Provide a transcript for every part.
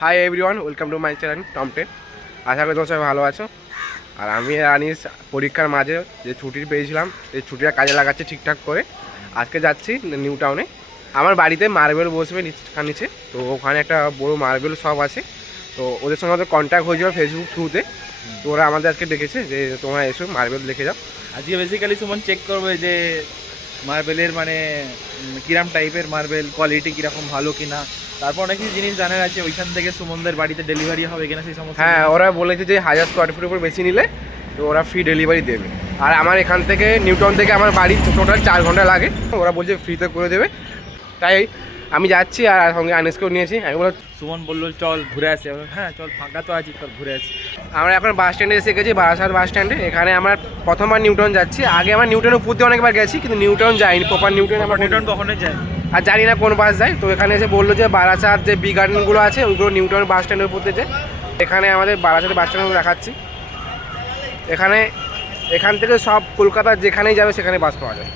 Hi everyone welcome to my channel টমটেন আশা করি তোমার সবাই ভালো আছো। আর আমি আনিস পরীক্ষার মাঝে যে ছুটি পেয়েছিলাম, এই ছুটিটা কাজে লাগাচ্ছি ঠিকঠাক করে। আজকে যাচ্ছি নিউ টাউনে আমার বাড়িতে মার্বেল বসবে নিচ- তো ওখানে একটা বড় মার্বেল শপ আছে। তো ওদের সঙ্গে আমাদের কন্ট্যাক্ট হয়েছিল ফেসবুক থ্রুতে তো ওরা আমাদের আজকে ডেকেছে যে তোমরা এসো মার্বেল দেখে যাও। আজকে বেসিক্যালি সুমন চেক করবে যে মার্বেলের মানে কিরাম টাইপের মার্বেল কোয়ালিটি কীরকম ভালো কিনা? তারপর অনেক কিছু জিনিস জানার আছে ওইখান থেকে সুমনদের বাড়িতে ডেলিভারি হবে কিনা সেই সমস্ত হ্যাঁ ওরা বলেছে যে হাজার স্কোয়ার ফুটের উপর বেশি নিলে তো ওরা ফ্রি ডেলিভারি দেবে। আর আমার এখান থেকে নিউটাউন থেকে আমার বাড়ি টোটাল চার ঘণ্টা লাগে। ওরা বলছে ফ্রিতে করে দেবে। তাই আমি যাচ্ছি আর সঙ্গে আনিসকেও নিয়েছি আমি বললাম সুমন বলল চল ঘুরে আসি। হ্যাঁ চল ফাঁকা তো আছি চল ঘুরে আসি। আমরা এখন বাস স্ট্যান্ডে এসে গেছি বারাসাত বাস স্ট্যান্ডে এখানে আমার প্রথমবার নিউটন যাচ্ছি। আগে আমার নিউটন উপর দিয়ে অনেকবার গেছি কিন্তু নিউটন যাইনি। প্রপার নিউটন আমার নিউটন কখনোই যায় আর জানি না কোন বাস যায়। তো এখানে এসে বলল যে বারাসাত যে বি গার্ডেনগুলো আছে ওইগুলো নিউটন বাস স্ট্যান্ডের উপর দিয়ে যায়। এখানে আমাদের বারাসাতে বাস স্ট্যান্ড দেখাচ্ছি। এখানে এখান থেকে সব কলকাতার যেখানেই যাবে সেখানে বাস পাওয়া যায়।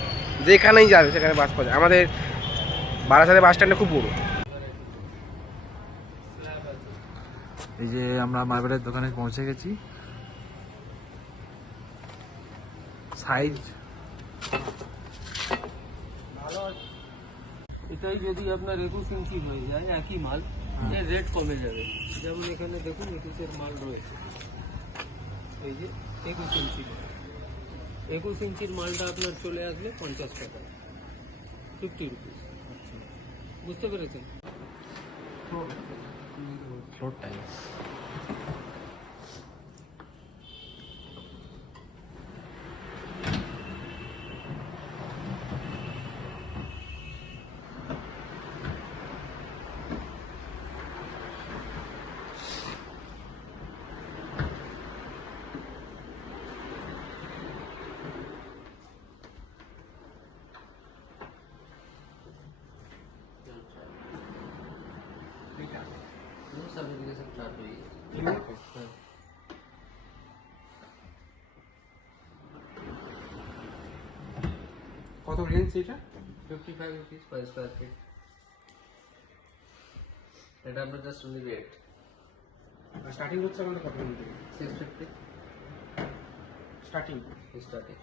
যেখানেই যাবে সেখানে বাস পাওয়া যায়। আমাদের বারাসাতে বাস স্ট্যান্ডে খুব বড়ো। এই যে আমরা মার্বেলের দোকানে পৌঁছে গেছি। সাইজ। এটাই যদি আপনার একুশ ইঞ্চি হয়ে যায় একই মাল এর রেট কমে যাবে। যেমন এখানে দেখুন একুশের মাল রয়েছে। এই যে একুশ ইঞ্চি। একুশ ইঞ্চির মালটা আপনার চলে আসবে পঞ্চাশ টাকা। ফিফটি রুপিস বুঝতে পেরেছেন। ফ্লোর টাইলস কত রেঞ্জ এটা fifty five rupees per square feet এটা আপনার জাস্ট অনলি রেট স্টার্টিং হচ্ছে আমাদের কত রেঞ্জ থেকে six fifty starting starting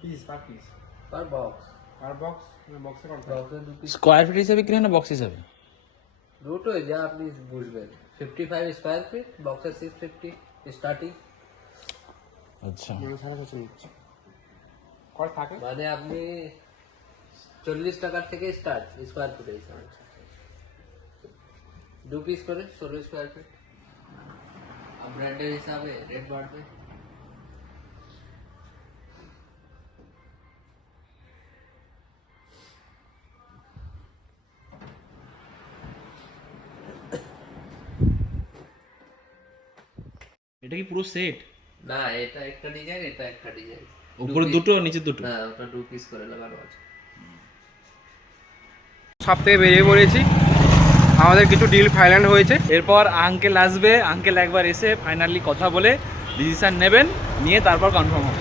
piece per piece per box আর বক্স বক্সে কত বক্সের দু পিস স্কোয়ার ফিট হিসেবে কিনে না বক্স হিসেবে দুটোই যা আপনি বুঝবেন ফিফটি ফাইভ স্কোয়ার ফিট বক্সের সিক্স ফিফটি স্টার্টিং আচ্ছা মানে সাড়ে ছশো নিচ্ছে কত থাকে? মানে আপনি চল্লিশ টাকার থেকে স্টার্ট স্কোয়ার ফিট হিসাবে দু পিস করে ষোলো স্কোয়ার ফিট আর ব্র্যান্ডের হিসাবে রেট বাড়বে। এটা কি পুরো সেট না এটা একটা ডিজাইন এটা একটা ডিজাইন উপরে দুটো নিচে দুটো। না ওটা দু পিস করে লাগানো আছে। সব থেকে বেরিয়ে পড়েছি। আমাদের কিছু ডিল ফাইনাল হয়েছে। এরপর আঙ্কেল আসবে। আঙ্কেল একবার এসে ফাইনালি কথা বলে ডিসিশন নেবেন নিয়ে তারপর কনফার্ম হবে।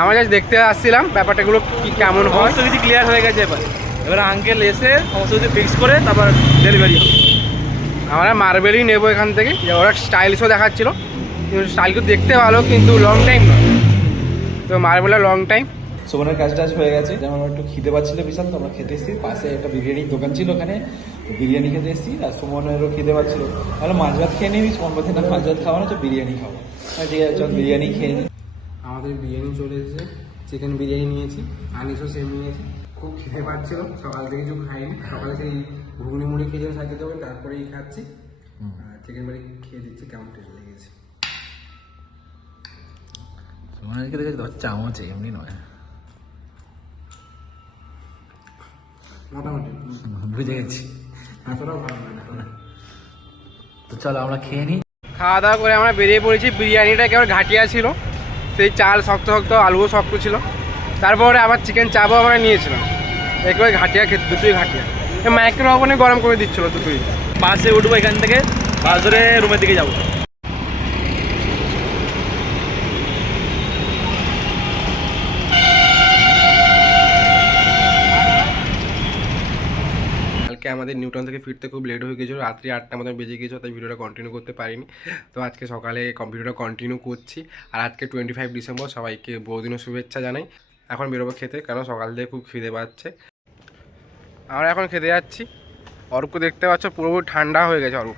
আমরা জাস্ট দেখতে আসছিলাম ব্যাপারটাগুলো কি কেমন হয়। সমস্ত কিছু ক্লিয়ার হয়ে গেছে এবার। এবার আঙ্কেল এসে সমস্ত কিছু ফিক্স করে তারপর ডেলিভারি হবে। আমরা মার্বেলই নেব এখান থেকে। যে ওরা স্টাইলিশও দেখাচ্ছিল। কিন্তু স্টাইলগুলো দেখতে ভালো কিন্তু লং টাইম নয়। তো মার্বেলের লং টাইম সুমনের কাজ টাজ হয়ে গেছে। যেমন আমার একটু খিদে পাচ্ছিল বিশাল তো আমরা খেতে এসেছি। পাশে একটা বিরিয়ানির দোকান ছিল ওখানে। বিরিয়ানি খেতে এসেছি আর সুমনেরও খিদে পাচ্ছিল। তাহলে মাছ ভাত খেয়ে নিবি সুমন বলছে না মাছ ভাত খাওয়া না তো বিরিয়ানি খাব। হ্যাঁ ঠিক আছে চল বিরিয়ানি খেয়ে নিই আমাদের বিরিয়ানি চলে এসেছে। চিকেন বিরিয়ানি নিয়েছি আনিসও সেম নিয়েছি। খুব খিদে পাচ্ছিল সকাল থেকে কিছু খাইনি। সকালে সেই ঘুগনি মুড়ি খেয়েছিলাম সাথে দেবেন তারপরেই খাচ্ছি। চিকেন বাড়ি খেয়ে দিচ্ছি কেমন টেস্ট সুমনের খেতে দশ চামচ এমনি নয়। মোটামুটি। বুঝে গেছি। এতটাও ভালো তো চলো আমরা খেয়ে নিই খাওয়া দাওয়া করে আমরা বেরিয়ে পড়েছি বিরিয়ানিটা ঘাটিয়া ছিল। সেই চাল শক্ত শক্ত আলুও শক্ত ছিল। তারপরে আবার চিকেন চাপও আমরা নিয়েছিলাম। একেবারে ঘাটিয়া খেতে দুটোই ঘাটিয়া। মাইক্রো ওভেনে গরম করে দিচ্ছিল দুটোই। বাসে উঠবো এখান থেকে বাস ধরে রুমের দিকে যাব। কালকে আমাদের নিউটন থেকে ফিরতে খুব লেট হয়ে গেছিল রাত্রি আটটা মতন বেজে গিয়েছিল তাই ভিডিওটা কন্টিনিউ করতে পারিনি। তো আজকে সকালে ভিডিওটা কন্টিনিউ করছি। আর আজকে টোয়েন্টি ফাইভ ডিসেম্বর সবাইকে বহুদিনের শুভেচ্ছা জানাই। এখন বেরোবো খেতে কেন সকাল থেকে খুব খিদে পাচ্ছে। আমরা এখন খেতে যাচ্ছি। অর্ক দেখতে পাচ্ছ পুরোপুরি ঠান্ডা হয়ে গেছে অর্ক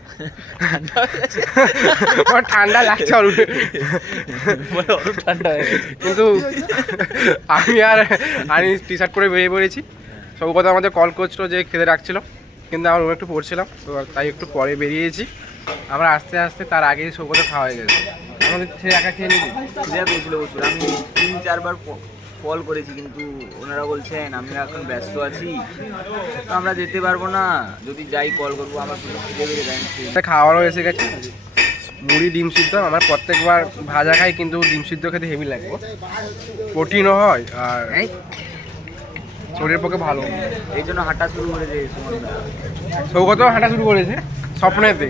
আমার ঠান্ডা লাগছে অর্ক ঠান্ডা কিন্তু আমি আর আমি টি শার্ট পরে বেরিয়ে পড়েছি। সৌগত আমাদের কল করছিল যে খেতে রাখছিল কিন্তু আমার একটু পড়ছিলাম তো তাই একটু পরে বেরিয়েছি। আমরা আস্তে আস্তে তার আগেই সৌগত খাওয়া হয়ে গেছে। আমাদের সে একা খেয়ে নিবি? খিদে পেয়েছিল প্রচুর। আমি তিন চারবার কল করেছি কিন্তু ওনারা বলছেন আমি এখন ব্যস্ত আছি। তো আমরা যেতে পারব না। যদি যাই কল করব আমার খিদে পেয়ে যায়। খাওয়ারও এসে গেছে। মুড়ি ডিম সিদ্ধ আমার প্রত্যেকবার ভাজা খাই কিন্তু ডিম সিদ্ধ খেতে হেভি লাগে। প্রোটিনও হয় আর শরীরের পক্ষে ভালো। এই জন্য হাঁটা শুরু করেছে সৌগত হাঁটা শুরু করেছে। স্বপ্নেতে।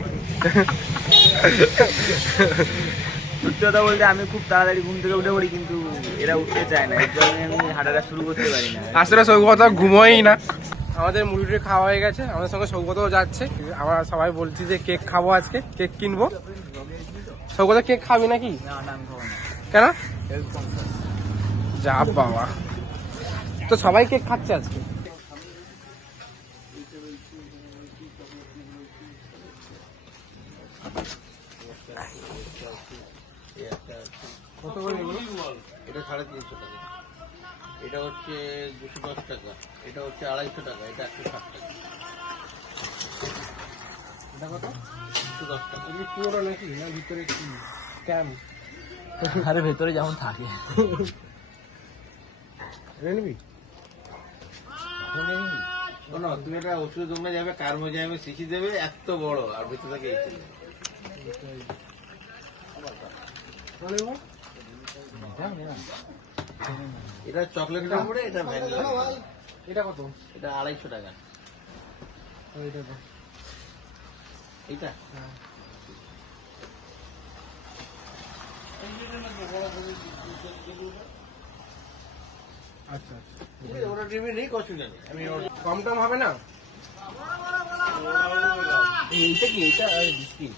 সত্যি কথা বলতে আমি খুব তাড়াতাড়ি ঘুম থেকে উঠে পড়ি কিন্তু এরা উঠতে চায় না। এর জন্য আমি হাঁটাটা শুরু করতে পারি না। আসলে সৌগত ঘুমোই না। আমাদের মুড়িটি খাওয়া হয়ে গেছে। আমাদের সঙ্গে সৌগতও যাচ্ছে। আমরা সবাই বলছি যে কেক খাব আজকে। কেক কিনবো। সৌগত কেক খাবি নাকি? না না আমি খাব না। কেন? যা বাবা। তো সবাই কেক খাচ্ছে আজকে। কত করে এগুলো? এটা সাড়ে তিনশো টাকা। এটা হচ্ছে দুশো দশ টাকা। এটা হচ্ছে আড়াইশো টাকা। এটা একশো ষাট টাকা। এটা কত? একশো দশ টাকা। এগুলি পুরো নাকি? না ভিতরে কি? ক্যাম। আরে ভেতরে যেমন থাকে। নিবি শোনো তুমি একটা ওষুধ দোকানে যাবে কার্মো যাবে শিশি দেবে এত বড় আর ভিতর থেকে এই ছিল এটা চকলেট কামড়ে এটা ভ্যানিলা। এটা কত? এটা আড়াইশো টাকা। এটা তো এইটা? আচ্ছা আচ্ছা। ওটা টিভি নেই অসুবিধা নেই। আমি ওর- কম টম হবে না? এইটা কি? বিস্কিট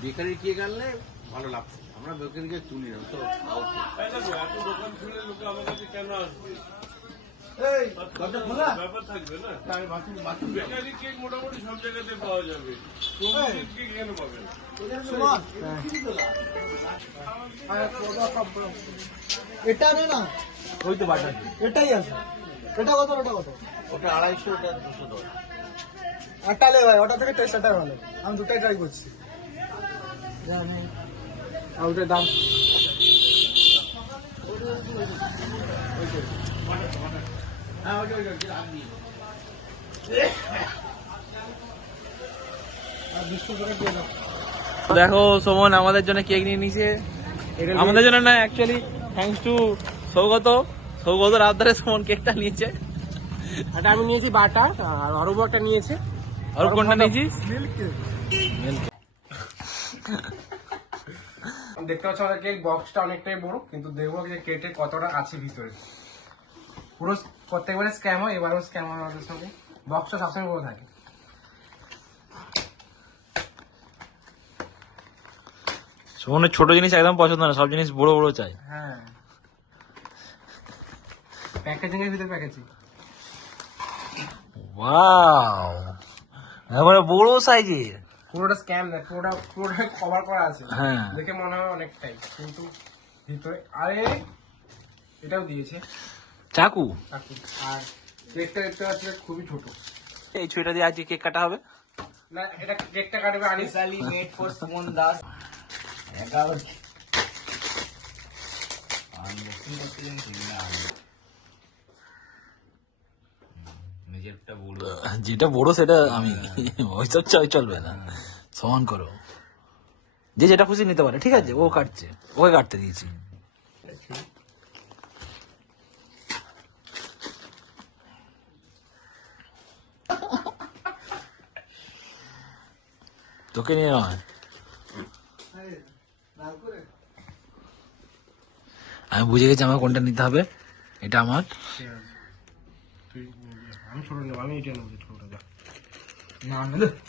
বেকারি কেক আনলে ভালো লাগছে। আমরা বেকারি কেক চুলি না তো খাও এই, দরজা খোলা? তা আমি bathroom- bathroom যাব। এটা নে না? ওই তো বাটা এটাই আছে। এটা কত? ওটা কত? ওটা আড়াইশো ওটা দুশো দশ। লে ভাই ওটা থেকে টেস্টটা ভালো। আমি দুটাই ট্রাই করছি। আর ওটার দাম। দেখো সুমন আমাদের জন্য কেক নিয়ে নিছে। আমাদের জন্য না actually thanks to Sougata. Sougata রাবদারে Suman কেকটা নিয়েছে। এটা আমি নিয়েছি বাটার আর অরব একটা নিয়েছে। আর কোনটা নিয়েছিস? দেখতে পাচ্ছ আমাদের কেক বক্সটা অনেকটাই বড় কিন্তু দেখব যে কেটে কতটা আছে ভিতরে। পুরো প্রত্যেকবারে স্ক্যাম হয় এবারও স্ক্যাম হয় আমাদের সঙ্গে। বক্সটা সবসময় বড় থাকে। সুমনের ছোট জিনিস একদম পছন্দ না সব জিনিস বড় বড় চাই। হ্যাঁ। প্যাকেজিং এর ভিতরে প্যাকেজিং ওয়াও এবারে বড় সাইজের পুরোটা স্ক্যাম দেয় পুরোটা পুরোটা কভার করা আছে। হ্যাঁ। দেখে মনে হয় অনেকটাই কিন্তু ভিতরে আরে এটাও দিয়েছে। চাকু? আর কেকটা দেখতে পাচ্ছি খুবই ছোট। এই ছুরিটা দিয়ে আজকে কেক কাটা হবে? না এটা কেকটা কাটবে Anis specially made for Suman Das যেটা বড় সেটা আমি ওইসব চাই চলবে না। সমান করো। যে যেটা খুশি নিতে পারে ঠিক আছে? ও কাটছে। ওকে কাটতে দিয়েছি। তোকে নিয়ে নয় আমি বুঝে গেছি আমার কোনটা নিতে হবে, এটা আমার। তুই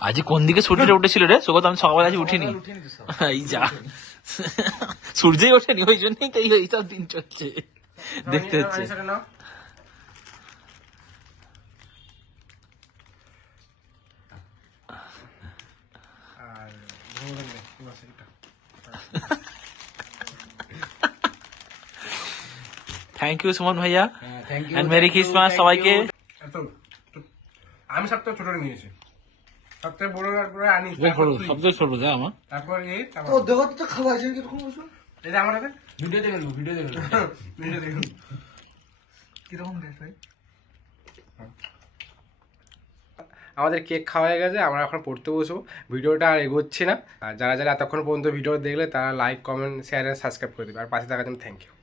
আজ কোন দিকে সূর্যটা উঠেছিল রে? সুগত আমি সকালে আজ উঠিনি। এই যা। সূর্যই ওঠেনি, ওই জন্যই তো এই এইসব দিন চলছে। দেখতে হচ্ছে সেটা নাও আর ভগবান নেই বাস এটা থ্যাংক ইউ সুমন ভাইয়া thank you and merry Christmas সবাইকে। আমি সবথেকে ছোট নিয়েছি। সবথেকে বড় করে আনি সবচেয়ে ছোট যা আমার। তারপর এ তো তারপর দেখো তো খাওয়া কীরকম এই যে আমার হাতে? ভিডিও দেখল ভিডিও দেখল ভিডিও দেখুন কীরকম রেট ভাই? আমাদের কেক খাওয়া হয়ে গেছে, আমরা এখন পড়তে বসবো। ভিডিওটা আর এগোচ্ছি না। যারা যারা এতক্ষণ পর্যন্ত ভিডিও দেখলে তারা লাইক কমেন্ট শেয়ার সাবস্ক্রাইব করে দেবে। আর পাশে থাকার জন্য থ্যাংক ইউ